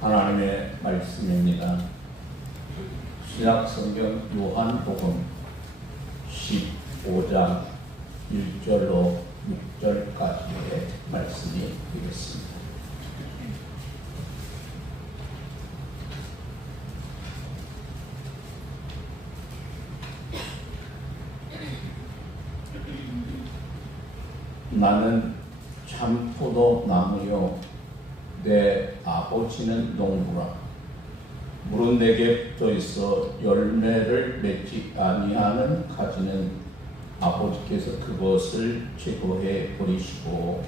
하나님의 말씀입니다. 신약성경 요한복음 15장 1절로 6절까지의 말씀이 되겠습니다. 나는 참 포도나무요 내 아버지는 농부라. 물은 내게 붙어 있어 열매를 맺지 아니하는 가지는 아버지께서 그것을 제거해 버리시고,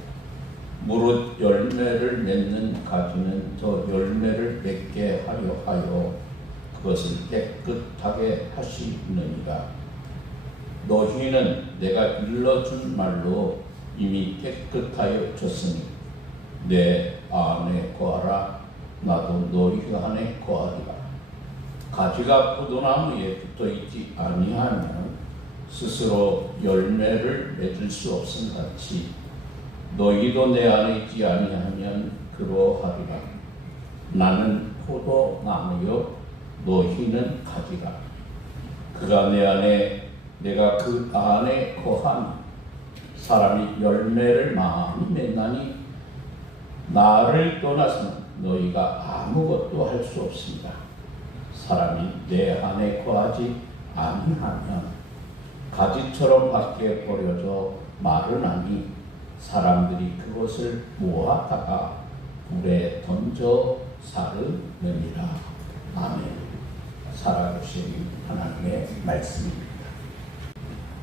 무릇 열매를 맺는 가지는 더 열매를 맺게 하여 그것을 깨끗하게 하시느니라. 너희는 내가 일러준 말로 이미 깨끗하여 졌으니 내 안에 거하라. 나도 너희 안에 거하리라. 가지가 포도나무에 붙어있지 아니하면 스스로 열매를 맺을 수 없음 같이 너희도 내 안에 있지 아니하면 그러하리라. 나는 포도나무요 너희는 가지라. 그가 내 안에 내가 그 안에 거하니 사람이 열매를 많이 맺나니 나를 떠나서는 너희가 아무것도 할 수 없습니다. 사람이 내 안에 거하지 아니하면 가지처럼 밖에 버려져 마르나니 사람들이 그것을 모아다가 불에 던져 사르느니라. 아멘. 살아계신 하나님의 말씀입니다.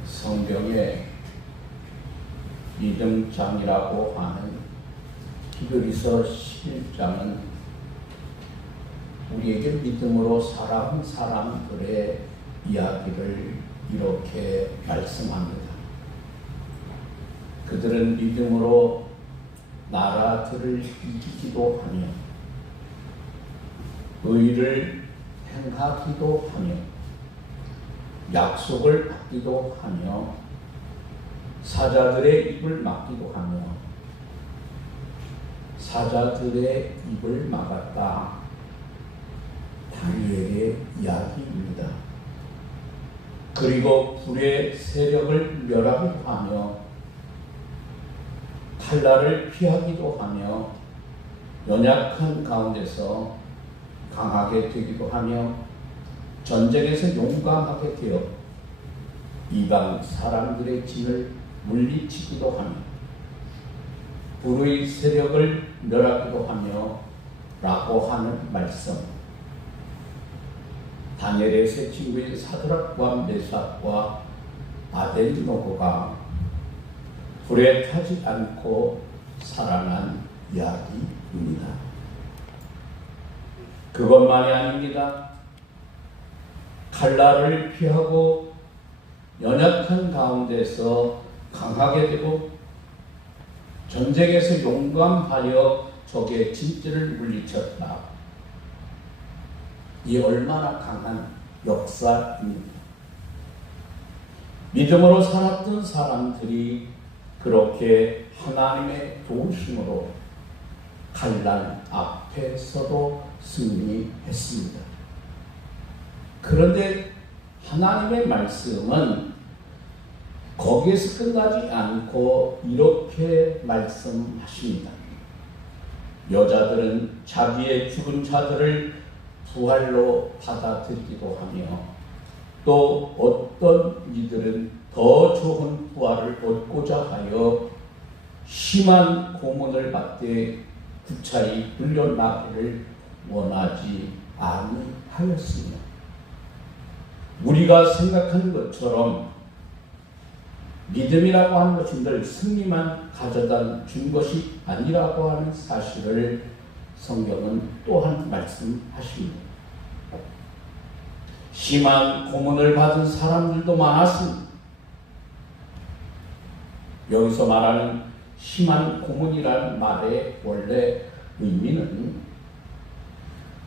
성경에 믿음장이라고 하는 히브리서 11장은 우리에게 믿음으로 살아온 사람들의 이야기를 이렇게 말씀합니다. 그들은 믿음으로 나라들을 이기기도 하며 의를 행하기도 하며 약속을 받기도 하며 사자들의 입을 막기도 하며 사자들의 입을 막았다. 다니엘의 이야기입니다. 그리고 불의 세력을 멸하기도 하며 칼날을 피하기도 하며 연약한 가운데서 강하게 되기도 하며 전쟁에서 용감하게 되어 이방 사람들의 진을 물리치기도 하며 불의 세력을 멸하기도 하며 라고 하는 말씀. 다니엘의 세 친구인 사드락과 메삭과 아벨노고가 불에 타지 않고 살아난 이야기입니다. 그것만이 아닙니다. 칼날을 피하고 연약한 가운데서 강하게 되고 전쟁에서 용감하여 적의 진지를 물리쳤다. 이 얼마나 강한 역사입니다. 믿음으로 살았던 사람들이 그렇게 하나님의 도우심으로 칼날 앞에서도 승리했습니다. 그런데 하나님의 말씀은 거기에서 끝나지 않고 이렇게 말씀하십니다. 여자들은 자기의 죽은 자들을 부활로 받아들이기도 하며 또 어떤 이들은 더 좋은 부활을 얻고자 하여 심한 고문을 받되 구차히 물려나기를 원하지 아니하였습니다. 우리가 생각하는 것처럼 믿음이라고 하는 것이 늘 승리만 가져다 준 것이 아니라고 하는 사실을 성경은 또한 말씀하십니다. 심한 고문을 받은 사람들도 많았습니다. 여기서 말하는 심한 고문이라는 말의 원래 의미는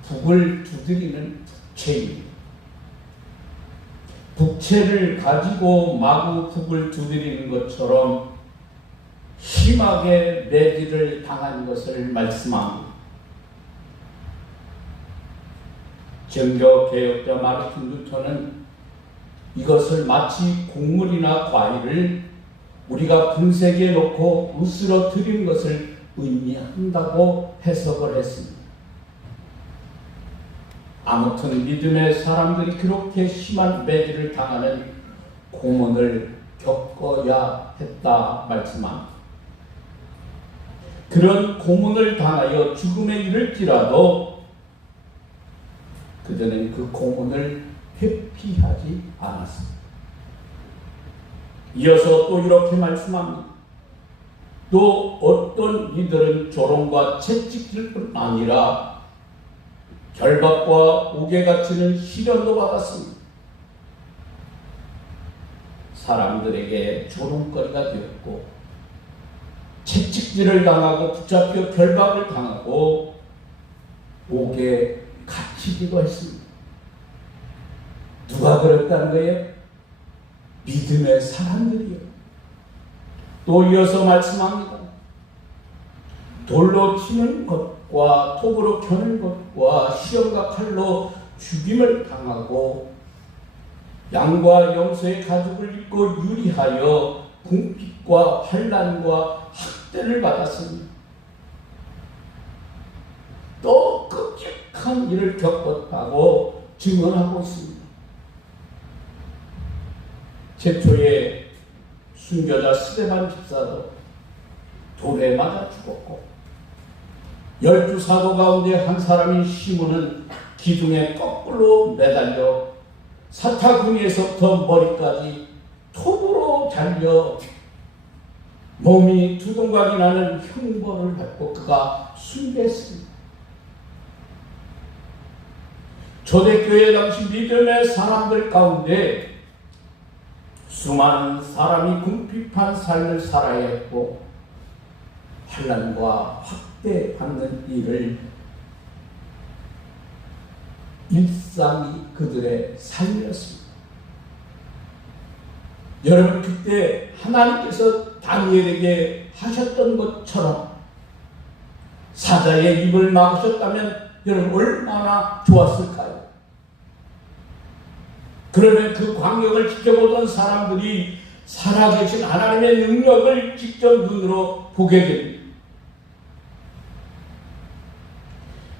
북을 두드리는 북채입니다. 북채를 가지고 마구 북을 두드리는 것처럼 심하게 매질을 당한 것을 말씀합니다. 정교개혁자 마르틴 루터는 이것을 마치 곡물이나 과일을 우리가 분쇄기에 놓고 으스러뜨린 것을 의미한다고 해석을 했습니다. 아무튼 믿음의 사람들이 그렇게 심한 매질을 당하는 고문을 겪어야 했다 말씀합니다. 그런 고문을 당하여 죽음에 이를지라도 그들은 그 고문을 회피하지 않았습니다. 이어서 또 이렇게 말씀합니다. 또 어떤 이들은 조롱과 채찍질 뿐 아니라 결박과 옥에 갇히는 시련도 받았습니다. 사람들에게 조롱거리가 되었고 채찍질을 당하고 붙잡혀 결박을 당하고 옥에 갇히기도 했습니다. 누가 그랬다는 거예요? 믿음의 사람들이요. 또 이어서 말씀합니다. 돌로 치는 것과 톱으로 겨는 것과 시험과 칼로 죽임을 당하고 양과 염소의 가죽을 입고 유리하여 궁핍과 환난과 학대를 받았습니다. 또 끔찍한 일을 겪었다고 증언하고 있습니다. 최초의 순교자 스데반 집사도 돌에 맞아 죽었고 12사도 가운데 한 사람인 시몬은 기둥에 거꾸로 매달려 사타구니에서부터 머리까지 톱으로 잘려 몸이 두동강이 나는 형벌을 받고 그가 순교했습니다. 초대교회 당시 믿음의 사람들 가운데 수많은 사람이 궁핍한 삶을 살아야 했고 환난과 학대받는 일을 일상이 그들의 삶이었습니다. 여러분 그때 하나님께서 다니엘에게 하셨던 것처럼 사자의 입을 막으셨다면 여러분 얼마나 좋았을까요? 그러면 그 광경을 지켜보던 사람들이 살아계신 하나님의 능력을 직접 눈으로 보게 됩니다.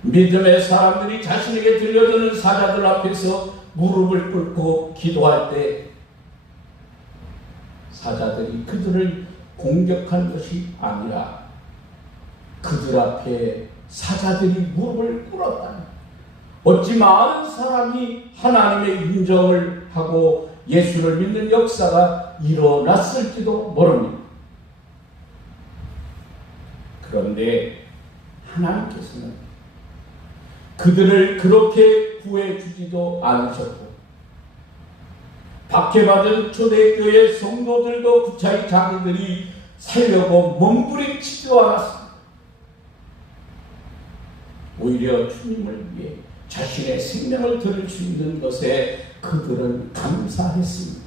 믿음의 사람들이 자신에게 들려드는 사자들 앞에서 무릎을 꿇고 기도할 때 사자들이 그들을 공격한 것이 아니라 그들 앞에 사자들이 무릎을 꿇었다니 어찌 많은 사람이 하나님의 인정을 하고 예수를 믿는 역사가 일어났을지도 모릅니다. 그런데 하나님께서는 그들을 그렇게 구해주지도 않으셨고 박해받은 초대교회 성도들도 구차히 자기들이 살려고 몸부림치지도 않았습니다. 오히려 주님을 위해 자신의 생명을 드릴 수 있는 것에 그들은 감사했습니다.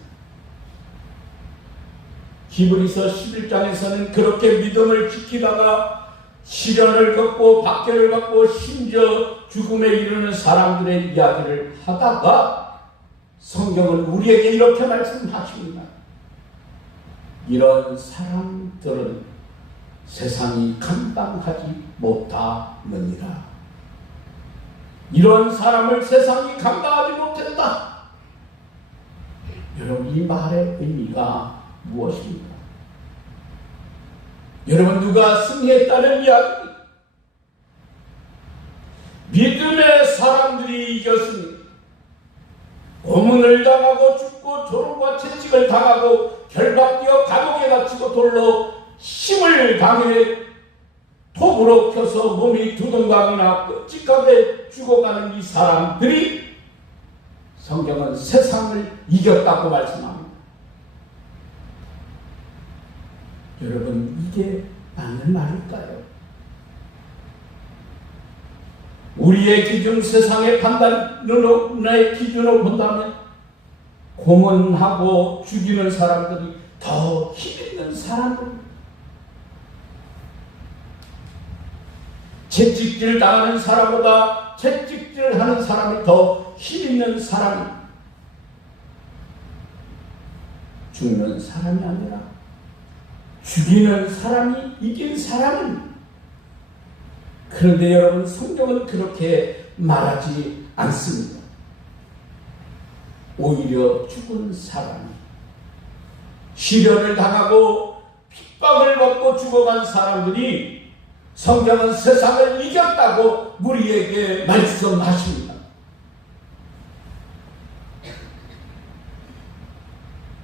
히브리서 11장에서는 그렇게 믿음을 지키다가 시련을 겪고 박해를 받고 심지어 죽음에 이르는 사람들의 이야기를 하다가 성경은 우리에게 이렇게 말씀하십니다. 이런 사람들은 세상이 감당하지 못하느니라. 이런 사람을 세상이 감당하지 못했다. 여러분 이 말의 의미가 무엇입니까? 여러분 누가 승리했다는 이야기? 믿음의 사람들이 이겼습니다. 고문을 당하고 죽고 조롱과 채찍을 당하고 결박되어 감옥에 갇히고 돌로 심을 당해 톱으로 켜서 몸이 두동강이나 끔찍하게 죽어가는 이 사람들이 성경은 세상을 이겼다고 말씀합니다. 여러분 이게 맞는 말일까요? 우리의 기준, 세상의 판단으로, 나의 기준으로 본다면 고문하고 죽이는 사람들이 더 힘있는 사람들, 채찍질 당하는 사람보다 채찍질하는 사람이 더 힘있는 사람이, 죽는 사람이 아니라 죽이는 사람이 이긴 사람은. 그런데 여러분, 성경은 그렇게 말하지 않습니다. 오히려 죽은 사람이, 시련을 당하고 핍박을 받고 죽어간 사람들이 성경은 세상을 이겼다고 우리에게 말씀하십니다.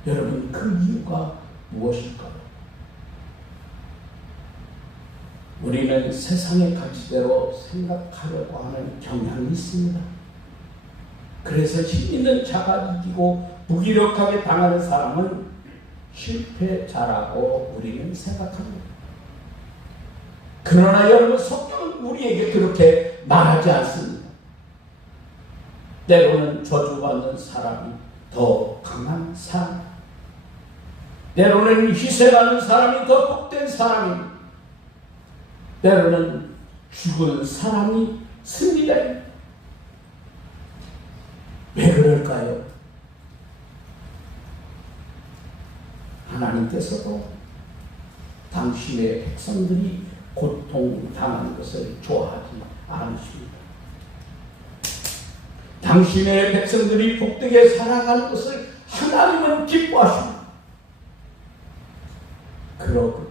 여러분, 그 이유가 무엇일까요? 우리는 세상의 가치대로 생각하려고 하는 경향이 있습니다. 그래서 힘 있는 자가 이기고 무기력하게 당하는 사람은 실패자라고 우리는 생각합니다. 그러나 여러분, 성경은 우리에게 그렇게 말하지 않습니다. 때로는 저주받는 사람이 더 강한 사람, 때로는 희생하는 사람이 더 복된 사람입니다. 때로는 죽은 사람이 승리자입니다. 왜 그럴까요? 하나님께서도 당신의 백성들이 고통당하는 것을 좋아하지 않으십니다. 당신의 백성들이 복되게 살아가는 것을 하나님은 기뻐하십니다.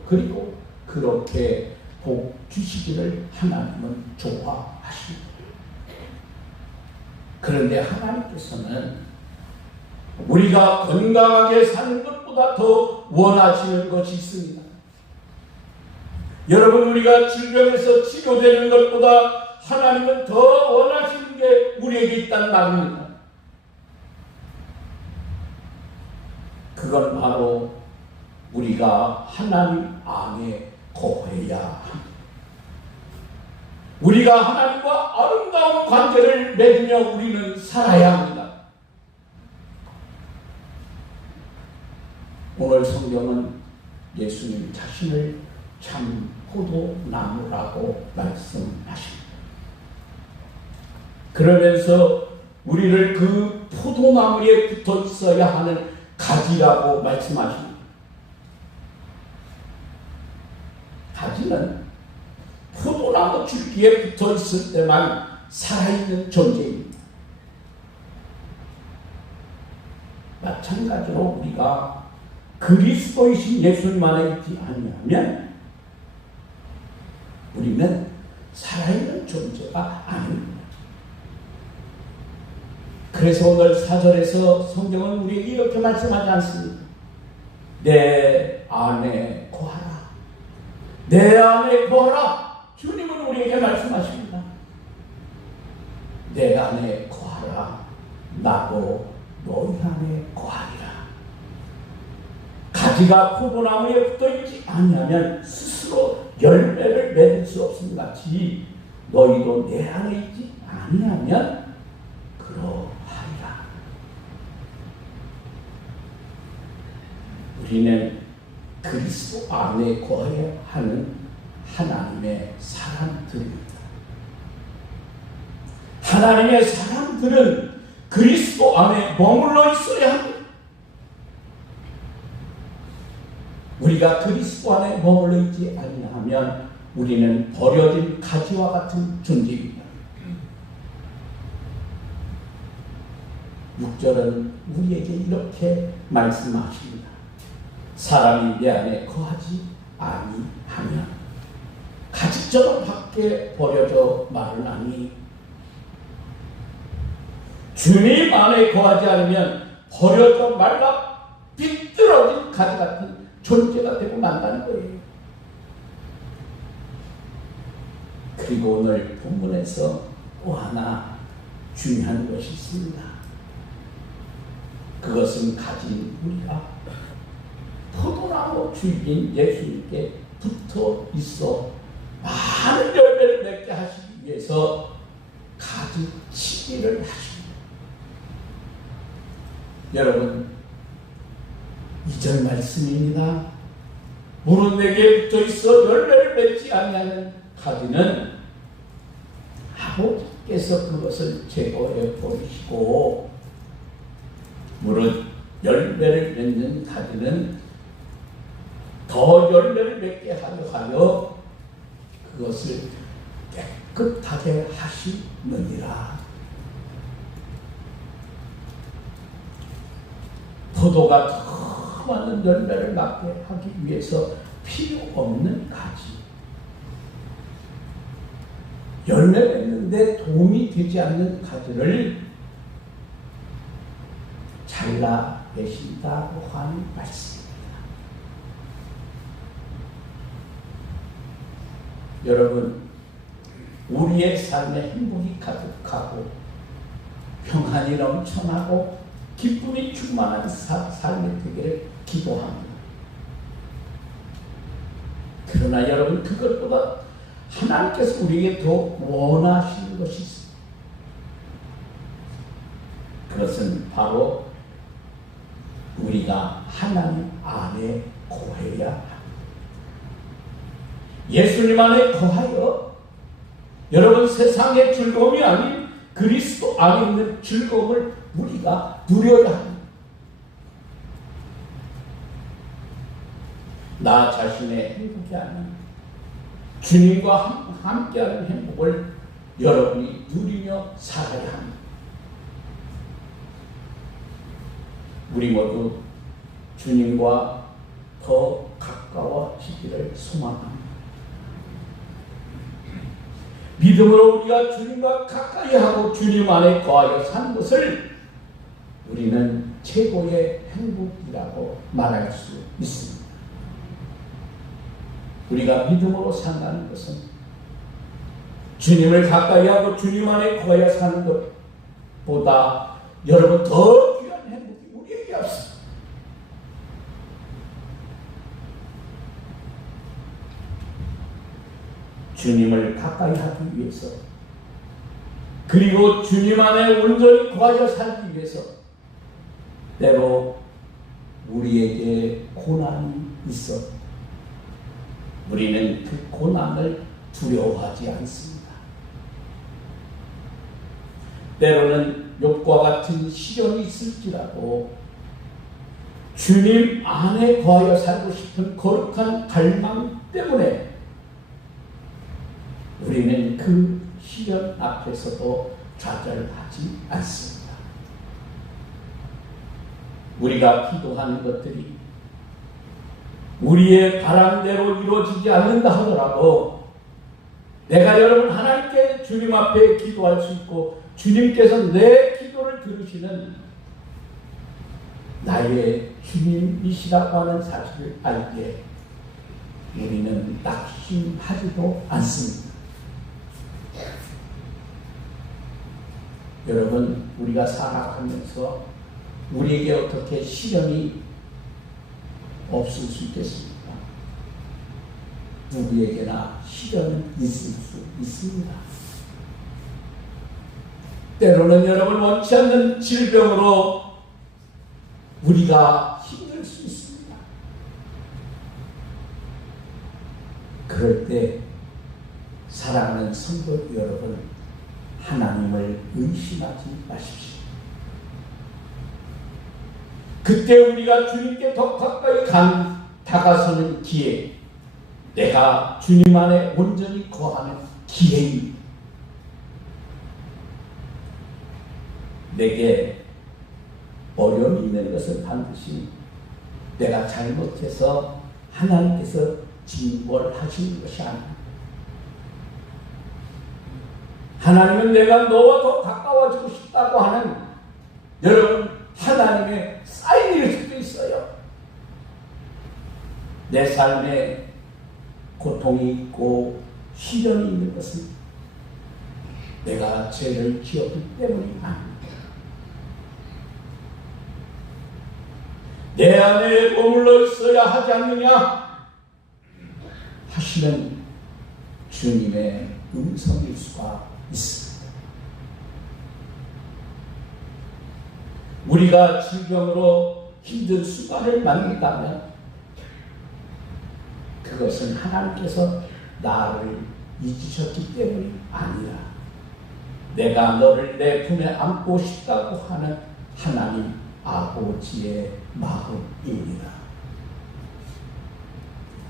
그리고 그렇게 복 주시기를 하나님은 좋아하십니다. 그런데 하나님께서는 우리가 건강하게 사는 것보다 더 원하시는 것이 있습니다. 여러분, 우리가 질병에서 치료되는 것보다 하나님은 더 원하시는 게 우리에게 있다는 말입니다. 그건 바로 우리가 하나님 안에 거해야 합니다. 우리가 하나님과 아름다운 관계를 맺으며 우리는 살아야 합니다. 오늘 성경은 예수님 자신을 참 포도나무라고 말씀하십니다. 그러면서 우리를 그 포도나무에 붙어 있어야 하는 가지라고 말씀하십니다. 가지는 포도나무 줄기에 붙어 있을 때만 살아있는 존재입니다. 마찬가지로 우리가 그리스도이신 예수님 안에 있지 아니하면 우리는 살아있는 존재가 아닙니다. 그래서 오늘 4절에서 성경은 우리에게 이렇게 말씀하지 않습니다. 내 안에 거하라. 내 안에 거하라. 주님은 우리에게 말씀하십니다. 내 안에 거하라. 나도 너희 안에 거하리라. 가지가 포도나무에 붙어있지 아니하면 스스로 열매를 맺을 수 없습니다. 너희도 내 안에 있지 아니하면 그러하리라. 우리는 그리스도 안에 거해야 하는 하나님의 사람들입니다. 하나님의 사람들은 그리스도 안에 머물러 있어야 합니다. 우리가 그리스도 안에 머물러 있지 아니하면 우리는 버려진 가지와 같은 존재입니다. 6절은 우리에게 이렇게 말씀하십니다. 사람이 내 안에 거하지 아니하면 가지처럼 밖에 버려져 마르나니, 주님 안에 거하지 않으면 버려져 말라 비뚤어진 가지 같은 존재가 되고 만다는 거예요. 그리고 오늘 본문에서 또 하나 중요한 것이 있습니다. 그것은 가진 우리가 포도나무 줄기인 예수님께 붙어 있어 많은 열매를 맺게 하시기 위해서 가지치기를 하십니다. 여러분, 2절 말씀입니다. 무릇 내게 붙어 있어 열매를 맺지 아니하는 가지는 아버지께서 그것을 제거해 버리시고 무릇 열매를 맺는 가지는 더 열매를 맺게 하여 그것을 깨끗하게 하시느니라. 포도가 더 많은 열매를 맺게 하기 위해서 필요 없는 가지, 열매 맺는데 도움이 되지 않는 가지를 잘라내신다고 하는 말씀입니다. 여러분, 우리의 삶에 행복이 가득하고 평안이 넘쳐나고 기쁨이 충만한 삶이 되기를 기도합니다. 그러나 여러분, 그것보다 하나님께서 우리에게 더 원하시는 것이 있습니다. 그것은 바로 우리가 하나님 안에 거해야 합니다. 예수님 안에 거하여 여러분, 세상의 즐거움이 아닌 그리스도 안에 있는 즐거움을 우리가 누려야 합니다. 나 자신의 행복이 아닌 주님과 함께하는 행복을 여러분이 누리며 살아야 합니다. 우리 모두 주님과 더 가까워지기를 소망합니다. 믿음으로 우리가 주님과 가까이 하고 주님 안에 거하여 사는 것을 우리는 최고의 행복이라고 말할 수 있습니다. 우리가 믿음으로 산다는 것은 주님을 가까이 하고 주님 안에 거하여 사는 것보다 여러분 더 귀한 행복이 우리에게 없습니다. 주님을 가까이 하기 위해서, 그리고 주님 안에 온전히 거하여 살기 위해서 때로 우리에게 고난이 있어 우리는 그 고난을 두려워하지 않습니다. 때로는 욥과 같은 시련이 있을지라도 주님 안에 거하여 살고 싶은 거룩한 갈망 때문에 우리는 그 시련 앞에서도 좌절하지 않습니다. 우리가 기도하는 것들이 우리의 바람대로 이루어지지 않는다 하더라도 내가 여러분 하나님께 주님 앞에 기도할 수 있고 주님께서 내 기도를 들으시는 나의 주님이시라고 하는 사실을 알 때 우리는 낙심하지도 않습니다. 여러분, 우리가 살아가면서 우리에게 어떻게 시련이 없을 수 있겠습니까? 누구에게나 시련은 있을 수 있습니다. 때로는 여러분 원치 않는 질병으로 우리가 힘들 수 있습니다. 그럴 때 사랑하는 성도 여러분, 하나님을 의심하지 마십시오. 그때 우리가 주님께 더 가까이 다가서는 기회, 내가 주님 안에 온전히 거하는 기회입니다. 내게 어려움이 있는 것은 반드시 내가 잘못해서 하나님께서 징벌하시는 것이 아닙니다. 하나님은 내가 너와 더 가까워지고 싶다고 하는 여러분 하나님의 사인일 수도 있어요. 내 삶에 고통이 있고 시련이 있는 것은 내가 죄를 지었기 때문이 아닙니다. 내 안에 머물러 있어야 하지 않느냐 하시는 주님의 음성일 수가 있습니다. 우리가 질병으로 힘든 순간을 만든다면 그것은 하나님께서 나를 잊으셨기 때문이 아니라 내가 너를 내 품에 안고 싶다고 하는 하나님 아버지의 마음입니다.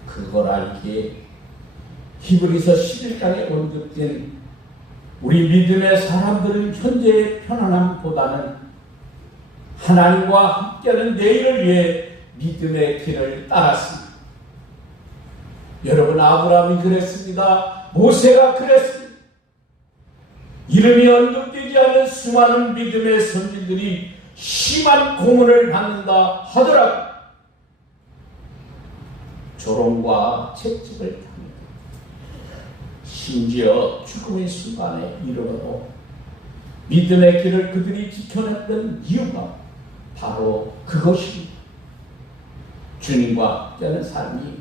그걸 알기에 히브리서 11장에 언급된 우리 믿음의 사람들은 현재의 편안함보다는 하나님과 함께하는 내일을 위해 믿음의 길을 따랐습니다. 여러분, 아브라함이 그랬습니다. 모세가 그랬습니다. 이름이 언급되지 않은 수많은 믿음의 선지들이 심한 고문을 받는다 하더라도 조롱과 채찍을 당했다. 심지어 죽음의 순간에 이르러도 믿음의 길을 그들이 지켜냈던 이유가 바로 그것입니다. 주님과 함께하는 삶이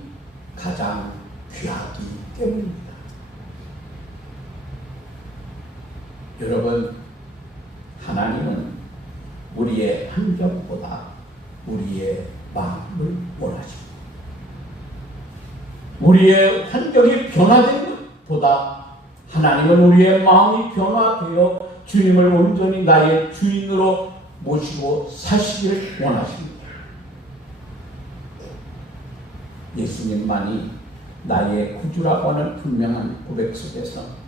가장 귀하기 때문입니다. 여러분, 하나님은 우리의 환경보다 우리의 마음을 원하십니다. 우리의 환경이 변화된 것보다 하나님은 우리의 마음이 변화되어 주님을 온전히 나의 주인으로 모시고 사시기를 원하십니다. 예수님만이 나의 구주라고 하는 분명한 고백 속에서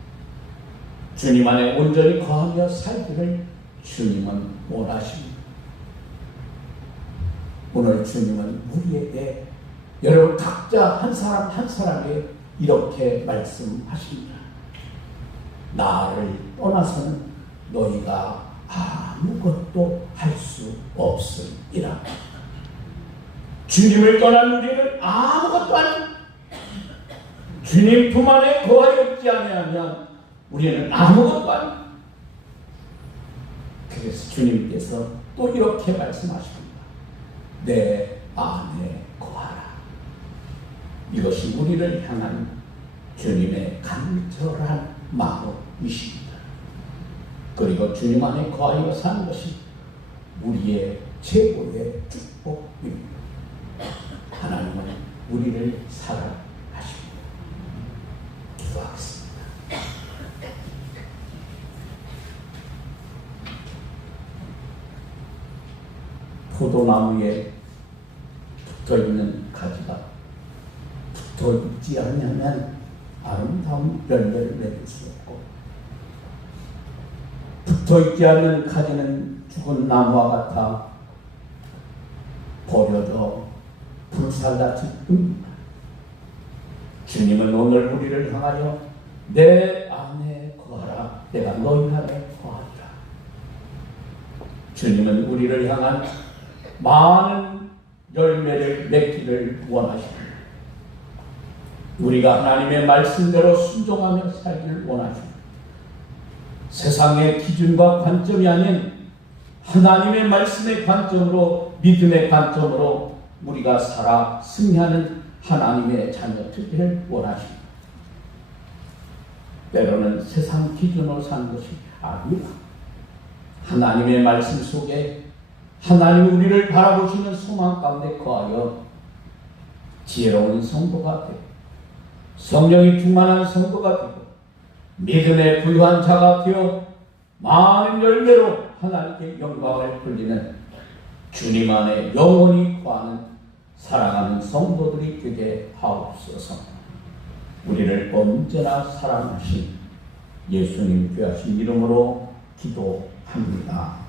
주님 안에 온전히 거하며 살기를 주님은 원하십니다. 오늘 주님은 우리에게, 여러분 각자 한 사람 한 사람에게 이렇게 말씀하십니다. 나를 떠나서는 너희가 아무것도 할 수 없으리라. 주님을 떠난 우리는 아무것도 아닙니다. 주님 품 안에 거하여 있지 아니하면 우리는 아무것도 아닙니다. 그래서 주님께서 또 이렇게 말씀하십니다. 내 안에 거하라. 이것이 우리를 향한 주님의 간절한 마음이십니다. 그리고 주님 안에 거하여 사는 것이 우리의 최고의 축복입니다. 하나님은 우리를 사랑하십니다. 기도하겠습니다. 포도나무에 붙어있는 가지가 붙어있지 않으면 아름다운 열매를 맺을 수 없고, 붙어있지 않는 가지는 죽은 나무와 같아 버려져 불살같이 뜹니다. 주님은 오늘 우리를 향하여 내 안에 거하라. 내가 너희 안에 거하리라. 주님은 우리를 향한 많은 열매를 맺기를 원하십니다. 우리가 하나님의 말씀대로 순종하며 살기를 원하십니다. 세상의 기준과 관점이 아닌 하나님의 말씀의 관점으로, 믿음의 관점으로 우리가 살아 승리하는 하나님의 자녀 되기를 원하십니다. 때로는 세상 기준으로 사는 것이 아닙니다. 하나님의 말씀 속에 하나님이 우리를 바라보시는 소망 가운데 거하여 지혜로운 성도가 되고 성령이 충만한 성도가 되고 믿음의 부유한 자가 되어 많은 열매로 하나님께 영광을 돌리는 주님 안에 영원히 거하는 사랑하는 성도들이 되게 하옵소서. 우리를 언제나 사랑하신 예수님 귀하신 이름으로 기도합니다.